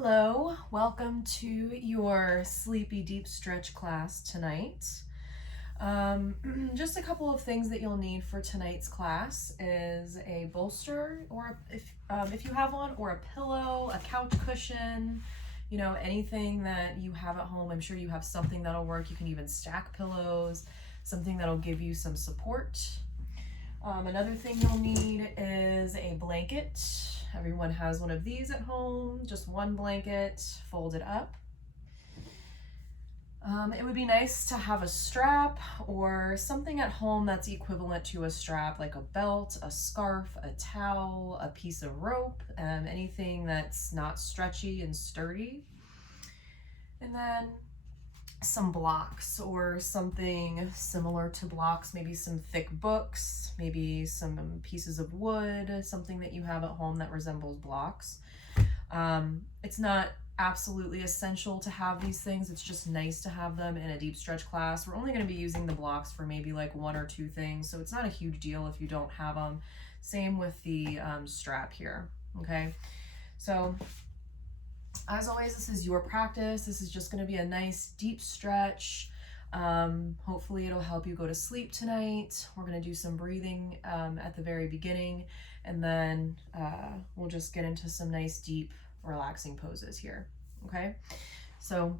Hello, welcome to your sleepy deep stretch class tonight. Just a couple of things that you'll need for tonight's class is a bolster, or if you have one, or a pillow, a couch cushion, anything that you have at home. I'm sure you have something that'll work. You can even stack pillows, something that'll give you some support. Another thing you'll need is a blanket. Everyone has one of these at home, just one blanket folded up. It would be nice to have a strap or something at home that's equivalent to a strap, like a belt, a scarf, a towel, a piece of rope, anything that's not stretchy and sturdy. And then some blocks or something similar to blocks, maybe some thick books, maybe some pieces of wood, something that you have at home that resembles blocks. It's not absolutely essential to have these things. It's just nice to have them in a deep stretch class. We're only going to be using the blocks for maybe like one or two things, so it's not a huge deal if you don't have them. Same with the strap here. Okay, so as always, this is your practice. This is just going to be a nice deep stretch. Hopefully it'll help you go to sleep tonight. We're going to do some breathing at the very beginning, and then we'll just get into some nice deep relaxing poses here. Okay, so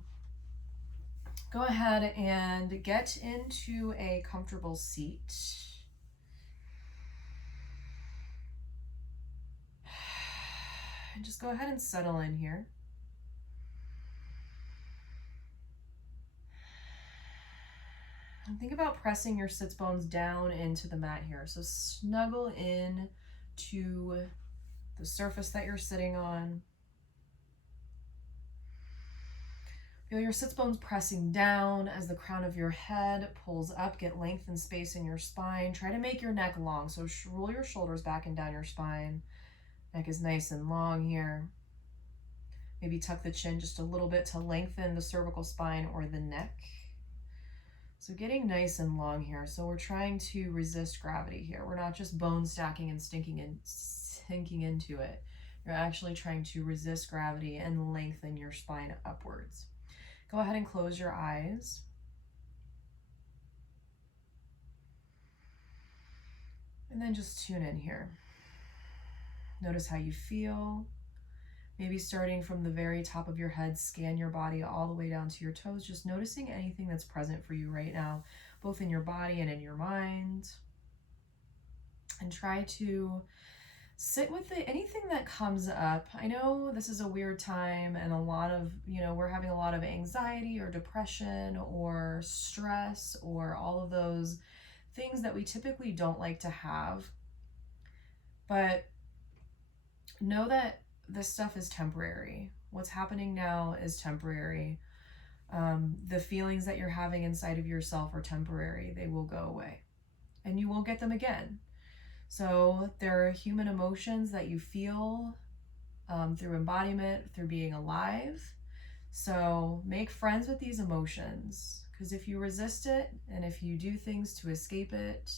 go ahead and get into a comfortable seat. And just go ahead and settle in here. And think about pressing your sits bones down into the mat here. So snuggle in to the surface that you're sitting on. Feel your sits bones pressing down as the crown of your head pulls up. Get length and space in your spine. Try to make your neck long. So roll your shoulders back and down your spine. Neck is nice and long here. Maybe tuck the chin just a little bit to lengthen the cervical spine or the neck. So getting nice and long here. So we're trying to resist gravity here. We're not just bone stacking and sinking into it. You're actually trying to resist gravity and lengthen your spine upwards. Go ahead and close your eyes. And then just tune in here. Notice how you feel. Maybe starting from the very top of your head, scan your body all the way down to your toes, just noticing anything that's present for you right now, both in your body and in your mind. And try to sit with anything that comes up. I know this is a weird time and a lot of, we're having a lot of anxiety or depression or stress or all of those things that we typically don't like to have. But know that this stuff is temporary. What's happening now is temporary. The feelings that you're having inside of yourself are temporary. They will go away and you won't get them again. So there are human emotions that you feel through embodiment, through being alive. So make friends with these emotions, because if you resist it and if you do things to escape it,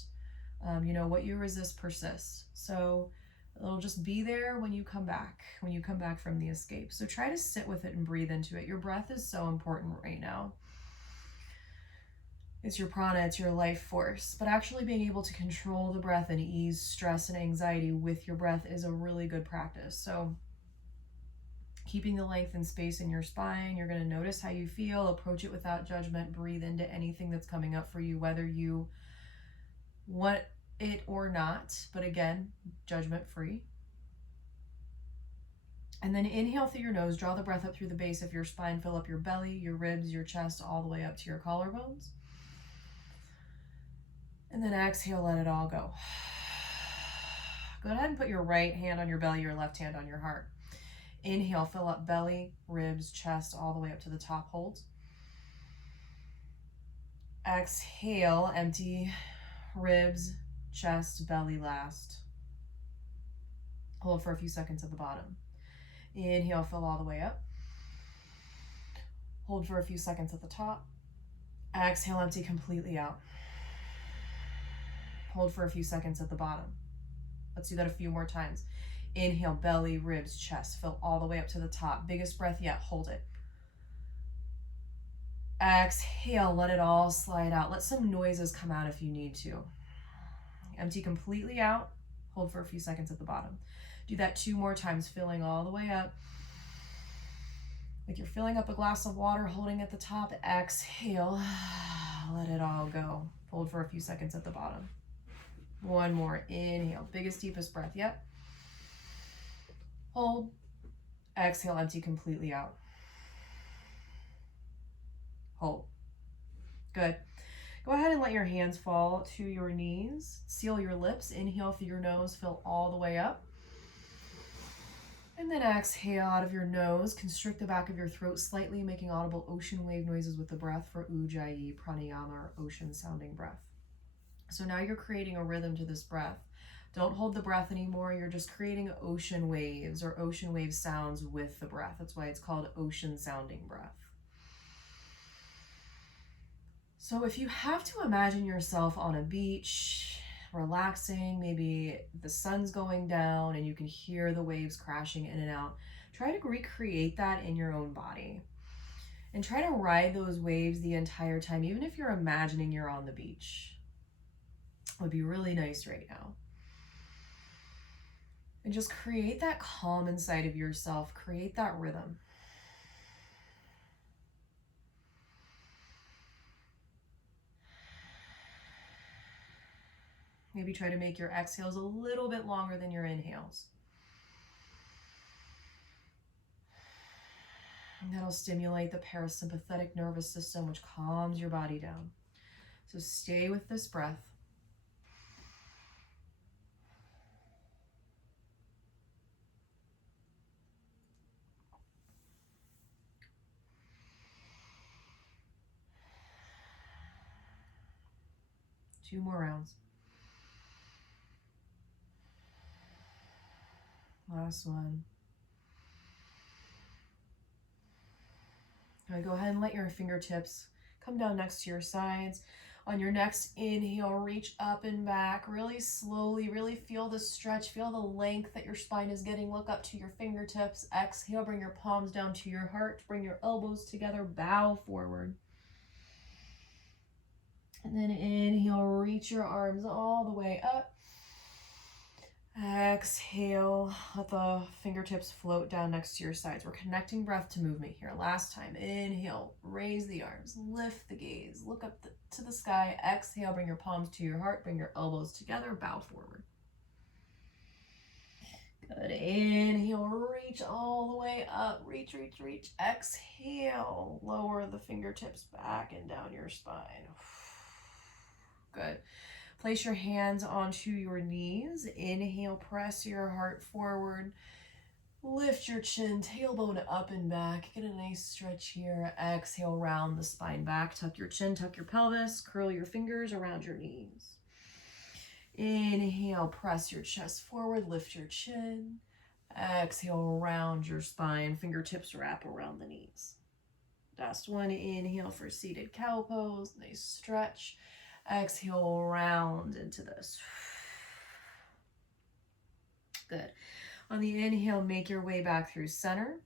what you resist persists. So it'll just be there when you come back from the escape. So try to sit with it and breathe into it. Your breath is so important right now. It's your prana, it's your life force. But actually being able to control the breath and ease stress and anxiety with your breath is a really good practice. So keeping the length and space in your spine, you're going to notice how you feel, approach it without judgment, breathe into anything that's coming up for you, whether you want it or not, but again, judgment free. And then inhale through your nose, draw the breath up through the base of your spine, fill up your belly, your ribs, your chest, all the way up to your collarbones. And then exhale, let it all go. Go ahead and put your right hand on your belly, your left hand on your heart. Inhale, fill up belly, ribs, chest, all the way up to the top, hold. Exhale, empty ribs, chest, belly last. Hold for a few seconds at the bottom. Inhale, fill all the way up. Hold for a few seconds at the top. Exhale, empty completely out. Hold for a few seconds at the bottom. Let's do that a few more times. Inhale, belly, ribs, chest. Fill all the way up to the top. Biggest breath yet. Hold it. Exhale, let it all slide out. Let some noises come out if you need to. Empty completely out. Hold for a few seconds at the bottom. Do that 2 more times, filling all the way up. Like you're filling up a glass of water, holding at the top. Exhale, let it all go. Hold for a few seconds at the bottom. 1 more. Inhale, biggest, deepest breath yet. Hold. Exhale, empty completely out. Hold. Good. Go ahead and let your hands fall to your knees. Seal your lips. Inhale through your nose, fill all the way up. And then exhale out of your nose. Constrict the back of your throat slightly, making audible ocean wave noises with the breath for Ujjayi Pranayama, or ocean sounding breath. So now you're creating a rhythm to this breath. Don't hold the breath anymore. You're just creating ocean waves or ocean wave sounds with the breath. That's why it's called ocean sounding breath. So if you have to imagine yourself on a beach, relaxing, maybe the sun's going down and you can hear the waves crashing in and out, try to recreate that in your own body. And try to ride those waves the entire time, even if you're imagining you're on the beach. It would be really nice right now. And just create that calm inside of yourself. Create that rhythm. Maybe try to make your exhales a little bit longer than your inhales. And that'll stimulate the parasympathetic nervous system, which calms your body down. So stay with this breath. Two more rounds. Last one. Now go ahead and let your fingertips come down next to your sides. On your next inhale, reach up and back really slowly. Really feel the stretch. Feel the length that your spine is getting. Look up to your fingertips. Exhale, bring your palms down to your heart. Bring your elbows together. Bow forward. And then inhale, reach your arms all the way up. Exhale, let the fingertips float down next to your sides. We're connecting breath to movement here. Last time, inhale, raise the arms, lift the gaze, look up to the sky. Exhale, bring your palms to your heart, bring your elbows together, bow forward. Good, inhale, reach all the way up, reach, reach, reach. Exhale, lower the fingertips back and down your spine. Good. Place your hands onto your knees. Inhale, press your heart forward. Lift your chin, tailbone up and back. Get a nice stretch here. Exhale, round the spine back. Tuck your chin, tuck your pelvis. Curl your fingers around your knees. Inhale, press your chest forward. Lift your chin. Exhale, round your spine. Fingertips wrap around the knees. Last one. Inhale for seated cow pose. Nice stretch. Exhale, round into this. Good. On the inhale, make your way back through center.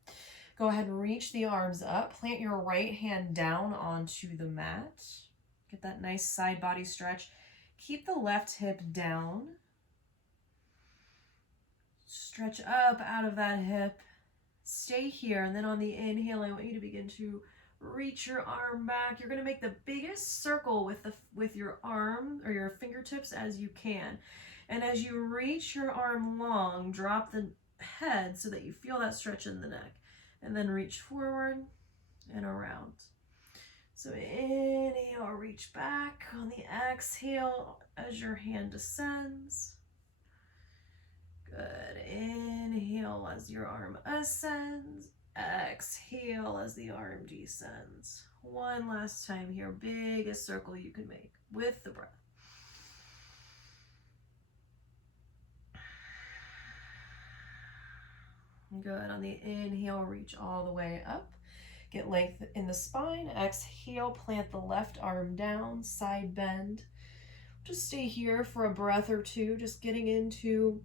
Go ahead and reach the arms up. Plant your right hand down onto the mat. Get that nice side body stretch. Keep the left hip down. Stretch up out of that hip. Stay here. And then on the inhale, I want you to begin to reach your arm back. You're going to make the biggest circle with your arm or your fingertips as you can. And as you reach your arm long, drop the head so that you feel that stretch in the neck. And then reach forward and around. So inhale, reach back. On the exhale, as your hand descends. Good. Inhale as your arm ascends. Exhale as the arm descends. One last time here. Biggest circle you can make with the breath. Good. On the inhale, reach all the way up. Get length in the spine. Exhale, plant the left arm down, side bend. Just stay here for a breath or two, just getting into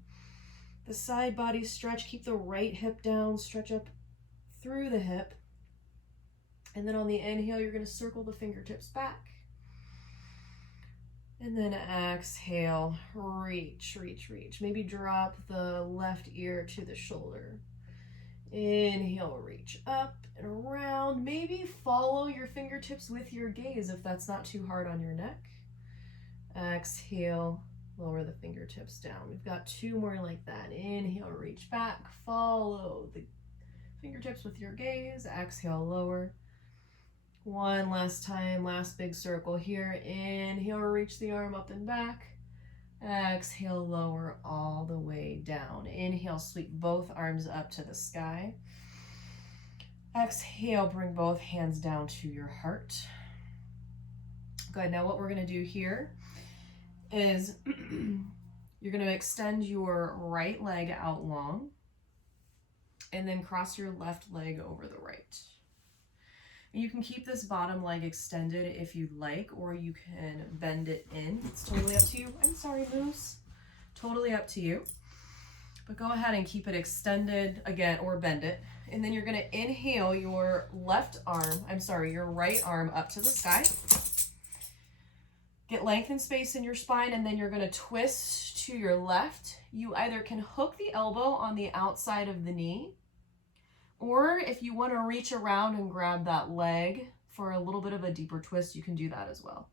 the side body stretch. Keep the right hip down, stretch up through the hip. And then on the inhale, you're going to circle the fingertips back. And then exhale, reach, reach, reach. Maybe drop the left ear to the shoulder. Inhale, reach up and around. Maybe follow your fingertips with your gaze if that's not too hard on your neck. Exhale, lower the fingertips down. We've got 2 more like that. Inhale, reach back. Follow the fingertips with your gaze. Exhale, lower. One last time, last big circle here. Inhale, reach the arm up and back. Exhale, lower all the way down. Inhale, sweep both arms up to the sky. Exhale, bring both hands down to your heart. Good, now what we're gonna do here is you're gonna extend your right leg out long and then cross your left leg over the right. You can keep this bottom leg extended if you'd like, or you can bend it in. It's totally up to you. I'm sorry, Moose. Totally up to you. But go ahead and keep it extended again, or bend it. And then you're gonna inhale your your right arm up to the sky. Get length and space in your spine, and then you're gonna twist to your left. You either can hook the elbow on the outside of the knee, or if you want to reach around and grab that leg for a little bit of a deeper twist, you can do that as well.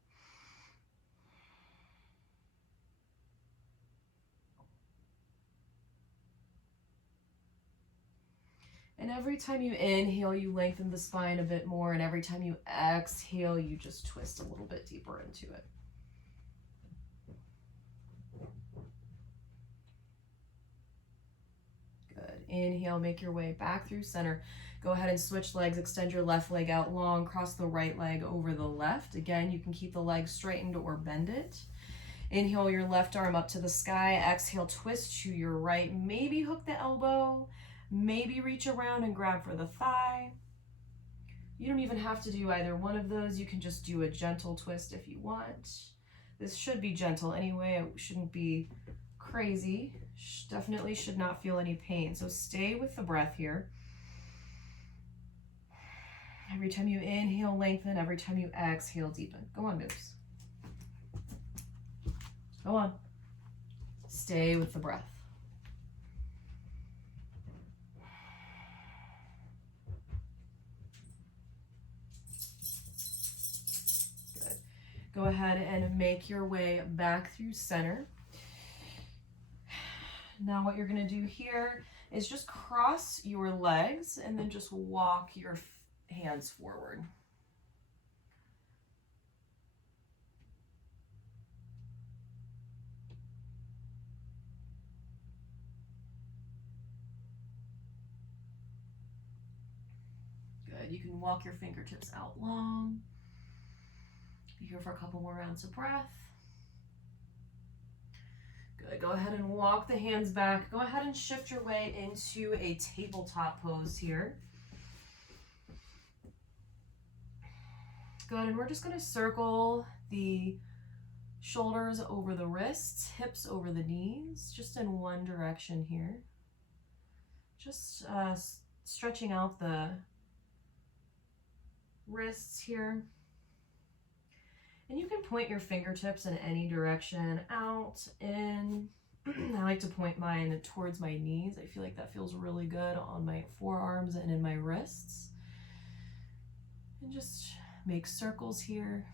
And every time you inhale, you lengthen the spine a bit more, and every time you exhale, you just twist a little bit deeper into it. Inhale, make your way back through center. Go ahead and switch legs. Extend your left leg out long. Cross the right leg over the left. Again, you can keep the leg straightened or bend it. Inhale your left arm up to the sky. Exhale, twist to your right. Maybe hook the elbow. Maybe reach around and grab for the thigh. You don't even have to do either one of those. You can just do a gentle twist if you want. This should be gentle anyway. It shouldn't be crazy. Definitely should not feel any pain. So stay with the breath here. Every time you inhale, lengthen. Every time you exhale, deepen. Go on, Moose. Go on. Stay with the breath. Good. Go ahead and make your way back through center. Now what you're going to do here is just cross your legs and then just walk your hands forward. Good. You can walk your fingertips out long. Be here for a couple more rounds of breath. Good. Go ahead and walk the hands back. Go ahead and shift your way into a tabletop pose here. Good. And we're just going to circle the shoulders over the wrists, hips over the knees, just in one direction here. Just stretching out the wrists here. And you can point your fingertips in any direction, out, in. I like to point mine towards my knees. I feel like that feels really good on my forearms and in my wrists. And just make circles here.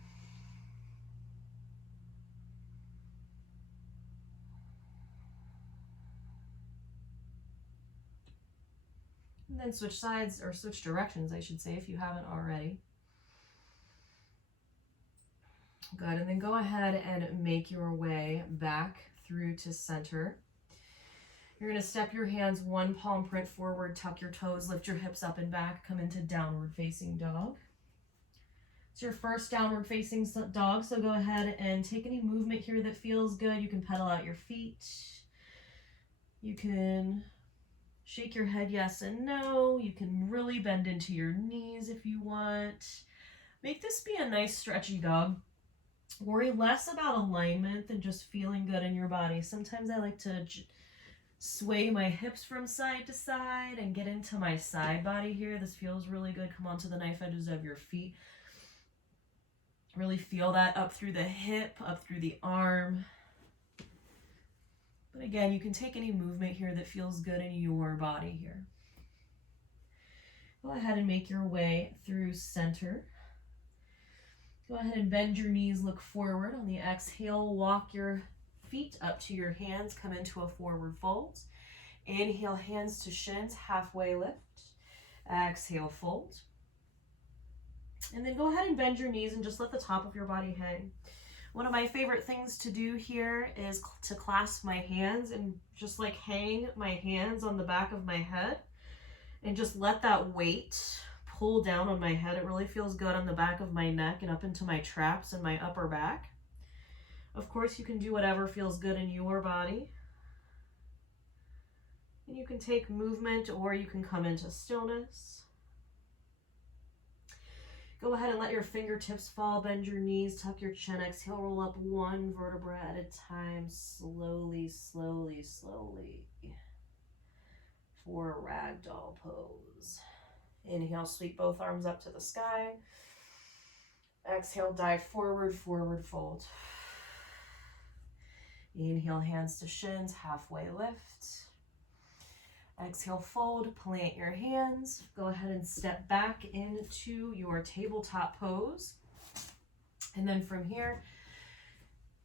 And then switch sides, or switch directions, I should say, if you haven't already. Good, and then go ahead and make your way back through to center. You're going to step your hands one palm print forward, tuck your toes, lift your hips up and back, come into downward facing dog. It's your first downward facing dog, so go ahead and take any movement here that feels good. You can pedal out your feet. You can shake your head yes and no. You can really bend into your knees if you want. Make this be a nice stretchy dog. Worry less about alignment than just feeling good in your body. Sometimes I like to sway my hips from side to side and get into my side body here. This feels really good. Come onto the knife edges of your feet. Really feel that up through the hip, up through the arm. But again, you can take any movement here that feels good in your body here. Go ahead and make your way through center. Go ahead and bend your knees, look forward. On the exhale, walk your feet up to your hands, come into a forward fold. Inhale, hands to shins, halfway lift. Exhale, fold. And then go ahead and bend your knees and just let the top of your body hang. One of my favorite things to do here is to clasp my hands and just like hang my hands on the back of my head and just let that weight pull down on my head. It really feels good on the back of my neck and up into my traps and my upper back. Of course, you can do whatever feels good in your body. And you can take movement or you can come into stillness. Go ahead and let your fingertips fall, bend your knees, tuck your chin, exhale, roll up one vertebra at a time, slowly, slowly, slowly, for a ragdoll pose. Inhale, sweep both arms up to the sky. Exhale, dive forward, forward fold. Inhale, hands to shins, halfway lift. Exhale, fold, plant your hands. Go ahead and step back into your tabletop pose. And then from here,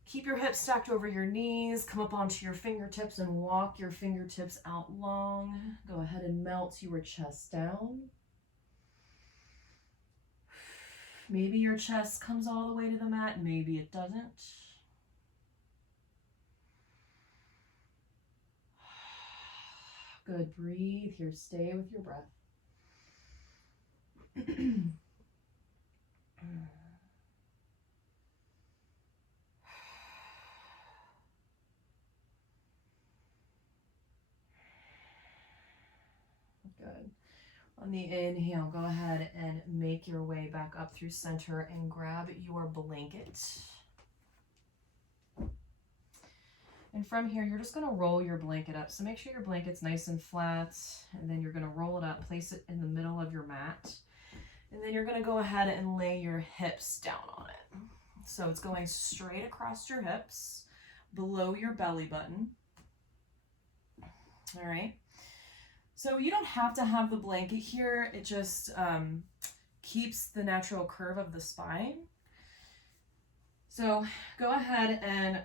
keep your hips stacked over your knees, come up onto your fingertips and walk your fingertips out long. Go ahead and melt your chest down. Maybe your chest comes all the way to the mat, maybe it doesn't. Good, breathe here, stay with your breath. Good. On the inhale, go ahead and make your way back up through center and grab your blanket. And from here, you're just going to roll your blanket up. So make sure your blanket's nice and flat, and then you're going to roll it up, place it in the middle of your mat. And then you're going to go ahead and lay your hips down on it. So it's going straight across your hips, below your belly button. All right. So you don't have to have the blanket here. It just keeps the natural curve of the spine. So go ahead and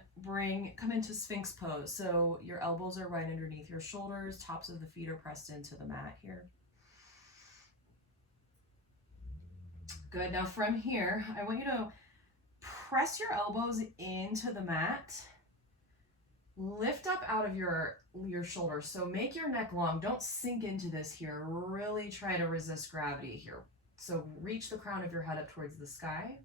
come into Sphinx pose. So your elbows are right underneath your shoulders, tops of the feet are pressed into the mat here. Good, now from here, I want you to press your elbows into the mat, lift up out of your shoulders. So make your neck long, don't sink into this here. Really try to resist gravity here. So reach the crown of your head up towards the sky.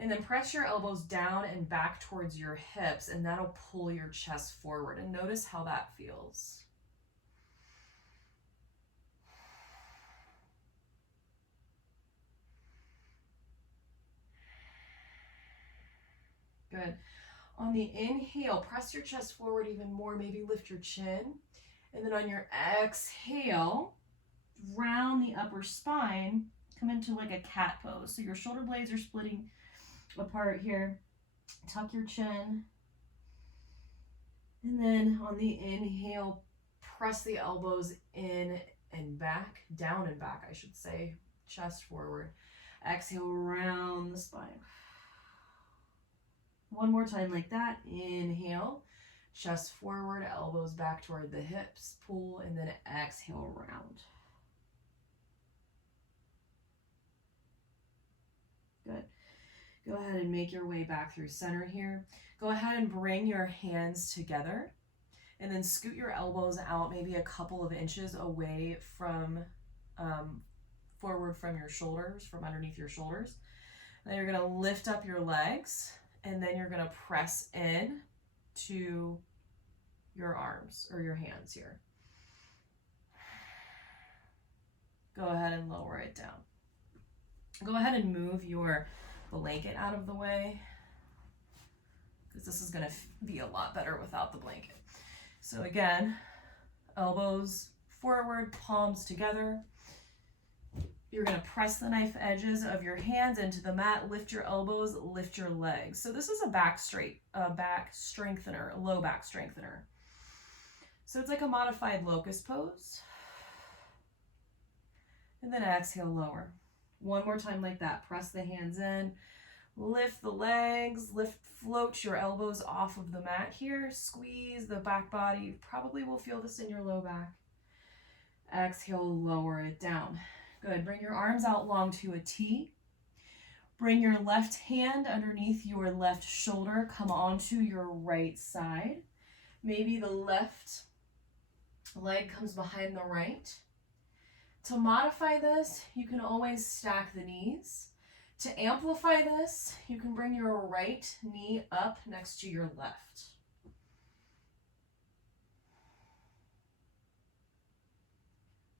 And then press your elbows down and back towards your hips, and that'll pull your chest forward. And notice how that feels. Good. On the inhale, press your chest forward even more, maybe lift your chin. And then on your exhale, round the upper spine, come into like a cat pose. So your shoulder blades are splitting apart here. Tuck your chin. And then on the inhale, press the elbows in and back, down and back, I should say, chest forward. Exhale, round the spine. One more time like that. Inhale, chest forward, elbows back toward the hips, pull, and then exhale, round. Good. Go ahead and make your way back through center here. Go ahead and bring your hands together and then scoot your elbows out maybe a couple of inches away from, forward from your shoulders, from underneath your shoulders. Then you're gonna lift up your legs and then you're gonna press in to your arms or your hands here. Go ahead and lower it down. Go ahead and move your blanket out of the way because this is going to be a lot better without the blanket. So again, elbows forward, palms together. You're going to press the knife edges of your hands into the mat, lift your elbows, lift your legs. So this is a back strengthener, a low back strengthener. So it's like a modified locust pose. And then exhale, lower. One more time like that. Press the hands in, lift the legs, float your elbows off of the mat here. Squeeze the back body. You probably will feel this in your low back. Exhale, lower it down. Good. Bring your arms out long to a T. Bring your left hand underneath your left shoulder. Come onto your right side. Maybe the left leg comes behind the right. To modify this, you can always stack the knees. To amplify this, you can bring your right knee up next to your left.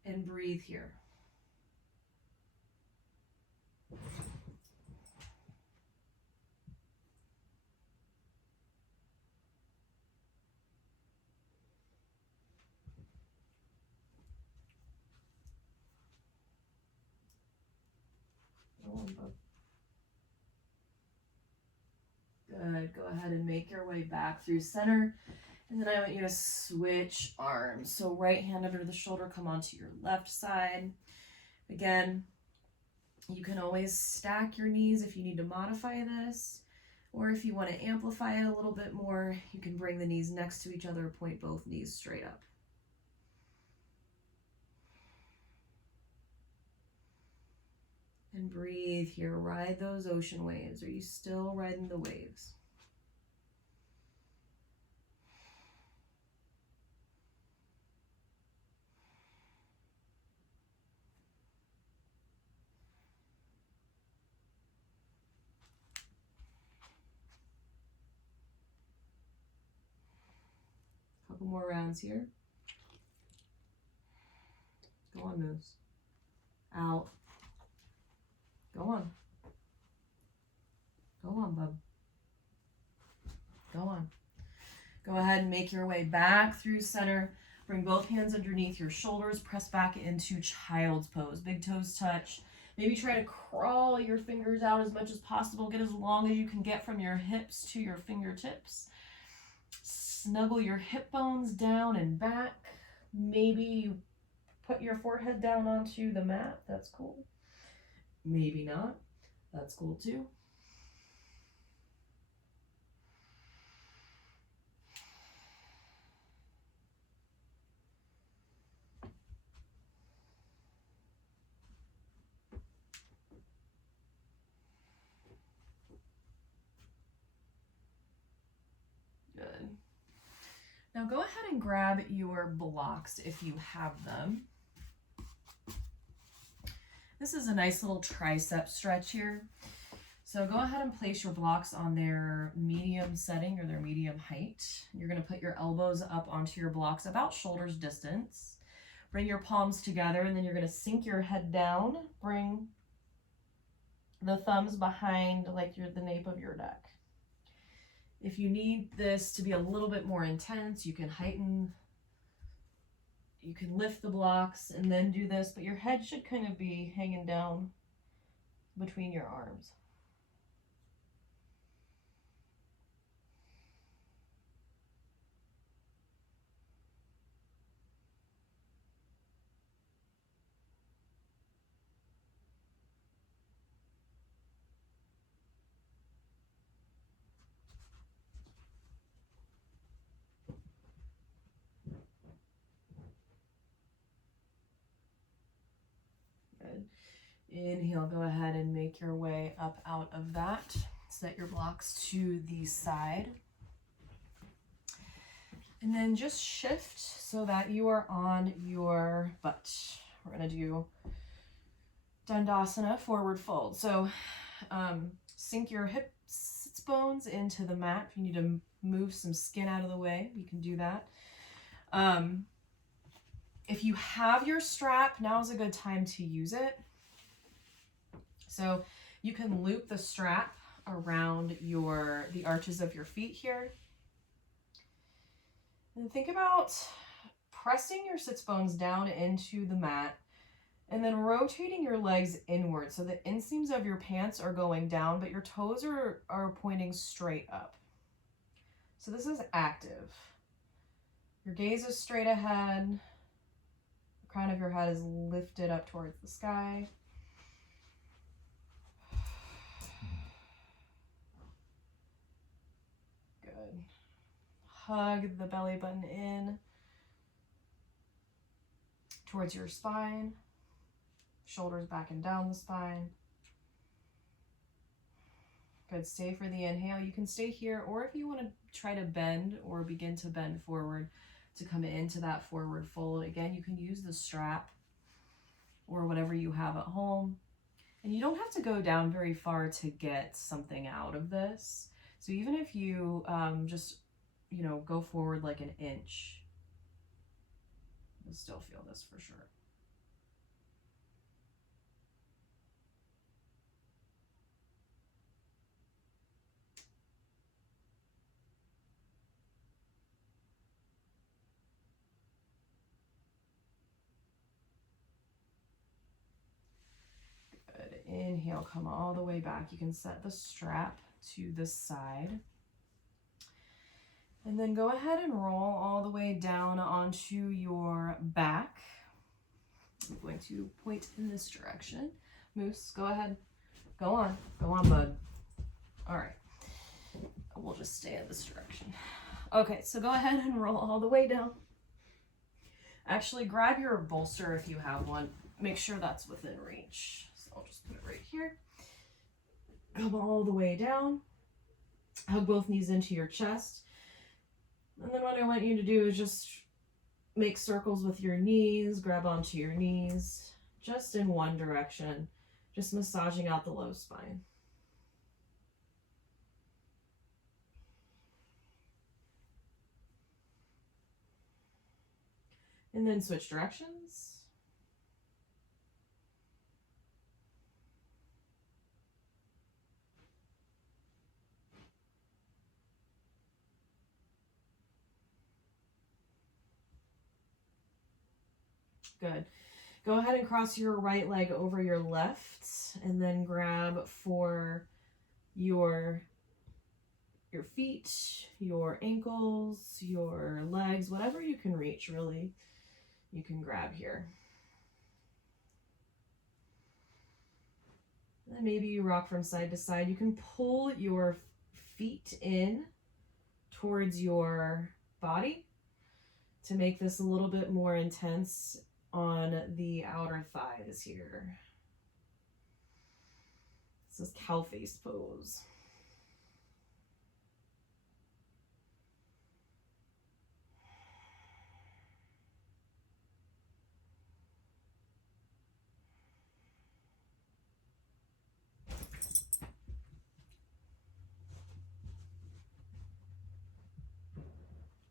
And breathe here. Good. Go ahead and make your way back through center. And then I want you to switch arms. So right hand under the shoulder, come onto your left side. Again, you can always stack your knees if you need to modify this. Or if you want to amplify it a little bit more, you can bring the knees next to each other, point both knees straight up. And breathe here. Ride those ocean waves. Are you still riding the waves? Couple more rounds here. Go on, moves. Out. Go on. Go on, bub. Go on. Go ahead and make your way back through center. Bring both hands underneath your shoulders. Press back into child's pose. Big toes touch. Maybe try to crawl your fingers out as much as possible. Get as long as you can get from your hips to your fingertips. Snuggle your hip bones down and back. Maybe you put your forehead down onto the mat. That's cool. Maybe not. That's cool too. Good. Now go ahead and grab your blocks if you have them. This is a nice little tricep stretch here. So go ahead and place your blocks on their medium setting or their medium height. You're going to put your elbows up onto your blocks about shoulders distance. Bring your palms together and then you're going to sink your head down. Bring the thumbs behind like the nape of your neck. If you need this to be a little bit more intense, you can heighten. You can lift the blocks and then do this, but your head should kind of be hanging down between your arms. Inhale, go ahead and make your way up out of that. Set your blocks to the side. And then just shift so that you are on your butt. We're going to do Dandasana, forward fold. So sink your hip bones into the mat. If you need to move some skin out of the way, you can do that. If you have your strap, now is a good time to use it. So you can loop the strap around the arches of your feet here. And think about pressing your sits bones down into the mat and then rotating your legs inward so the inseams of your pants are going down, but your toes are pointing straight up. So this is active. Your gaze is straight ahead. The crown of your head is lifted up towards the sky. Good. Hug the belly button in towards your spine. Shoulders back and down the spine. Good. Stay for the inhale. You can stay here, or if you want to try to bend or begin to bend forward to come into that forward fold, again, you can use the strap or whatever you have at home. And you don't have to go down very far to get something out of this. So even if you just, go forward like an inch, you'll still feel this for sure. Inhale, come all the way back. You can set the strap to the side. And then go ahead and roll all the way down onto your back. I'm going to point in this direction. Moose, go ahead. Go on, bud. All right. We'll just stay in this direction. Okay, so go ahead and roll all the way down. Actually, grab your bolster if you have one. Make sure that's within reach. I'll just put it right here. Come all the way down. Hug both knees into your chest. And then what I want you to do is just make circles with your knees, grab onto your knees, just in one direction, just massaging out the low spine. And then switch directions. Good. Go ahead and cross your right leg over your left and then grab for your feet, your ankles, your legs, whatever you can reach, really, you can grab here. And then maybe you rock from side to side. You can pull your feet in towards your body to make this a little bit more intense on the outer thighs here. This is cow face pose.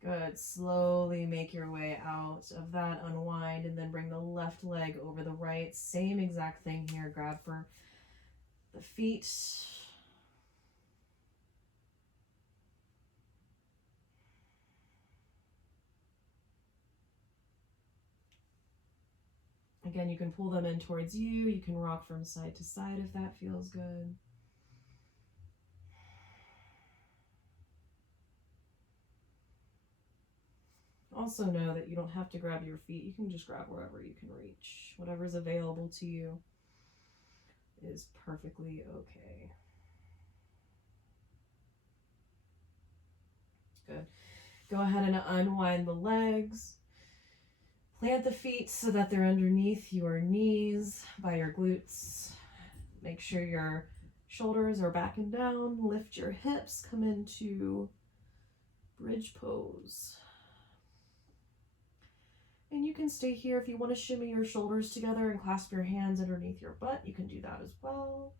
Good. Slowly make your way out of that, unwind, and then bring the left leg over the right. Same exact thing here. Grab for the feet. Again, you can pull them in towards you. You can rock from side to side if that feels good. Also know that you don't have to grab your feet. You can just grab wherever you can reach. Whatever's available to you is perfectly okay. Good. Go ahead and unwind the legs. Plant the feet so that they're underneath your knees by your glutes. Make sure your shoulders are back and down. Lift your hips. Come into bridge pose. And you can stay here. If you want to shimmy your shoulders together and clasp your hands underneath your butt, you can do that as well.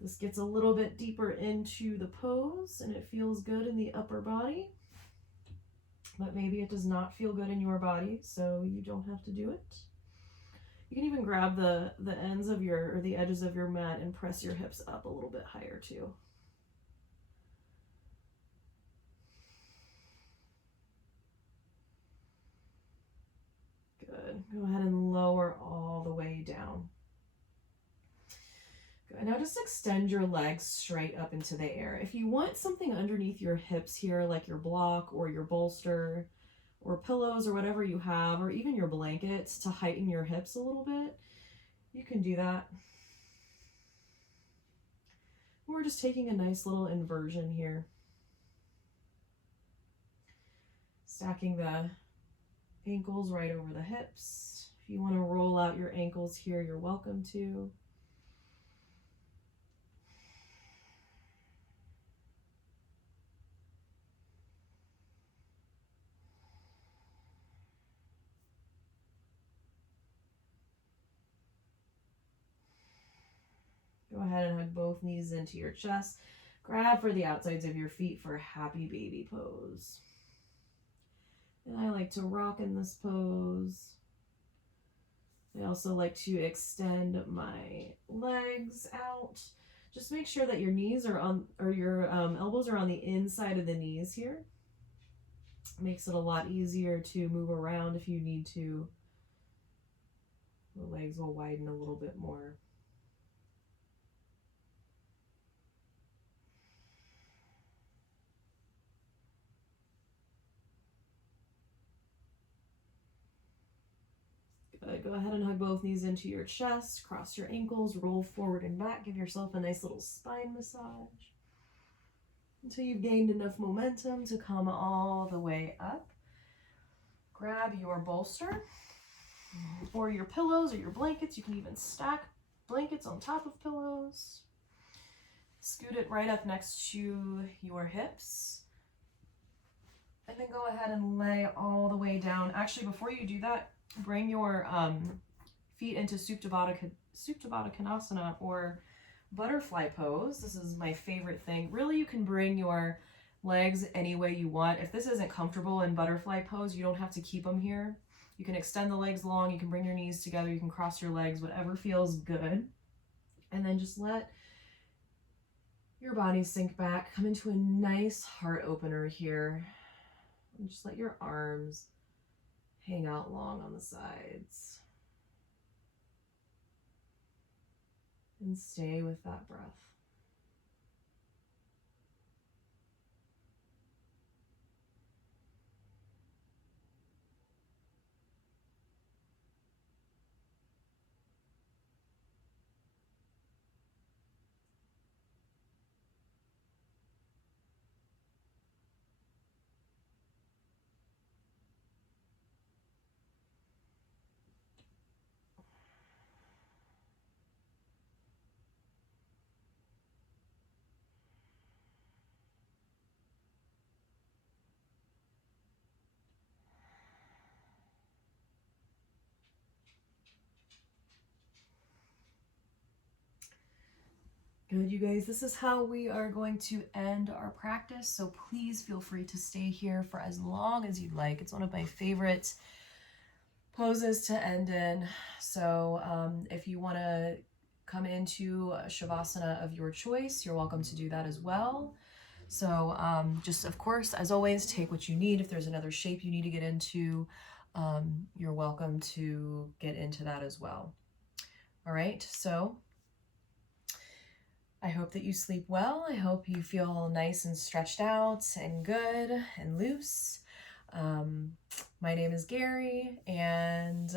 This gets a little bit deeper into the pose and it feels good in the upper body. But maybe it does not feel good in your body, so you don't have to do it. You can even grab the ends of or the edges of your mat and press your hips up a little bit higher too. Go ahead and lower all the way down. Good. Now just extend your legs straight up into the air. If you want something underneath your hips here, like your block or your bolster or pillows or whatever you have, or even your blankets to heighten your hips a little bit, you can do that. We're just taking a nice little inversion here. Stacking the ankles right over the hips. If you want to roll out your ankles here, you're welcome to. Go ahead and hug both knees into your chest. Grab for the outsides of your feet for a happy baby pose. And I like to rock in this pose. I also like to extend my legs out. Just make sure that your knees are on, or your elbows are on the inside of the knees here. Makes it a lot easier to move around if you need to. The legs will widen a little bit more. Go ahead and hug both knees into your chest, cross your ankles, roll forward and back. Give yourself a nice little spine massage until you've gained enough momentum to come all the way up. Grab your bolster or your pillows or your blankets. You can even stack blankets on top of pillows. Scoot it right up next to your hips. And then go ahead and lay all the way down. Actually, before you do that, bring your feet into Supta Baddha Konasana, or butterfly pose. This is my favorite thing. Really, you can bring your legs any way you want. If this isn't comfortable in butterfly pose, you don't have to keep them here. You can extend the legs long, you can bring your knees together, you can cross your legs, whatever feels good. And then just let your body sink back. Come into a nice heart opener here. And just let your arms hang out long on the sides. And stay with that breath. Good, you guys, this is how we are going to end our practice, so please feel free to stay here for as long as you'd like. It's one of my favorite poses to end in. So if you want to come into a Shavasana of your choice, you're welcome to do that as well. So just, of course, as always, take what you need. If there's another shape you need to get into, you're welcome to get into that as well. All right, so I hope that you sleep well. I hope you feel nice and stretched out and good and loose. My name is Garre, and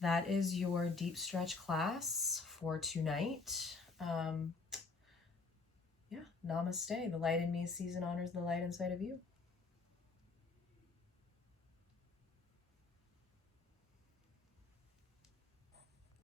that is your deep stretch class for tonight. Yeah, namaste. The light in me sees and honors the light inside of you.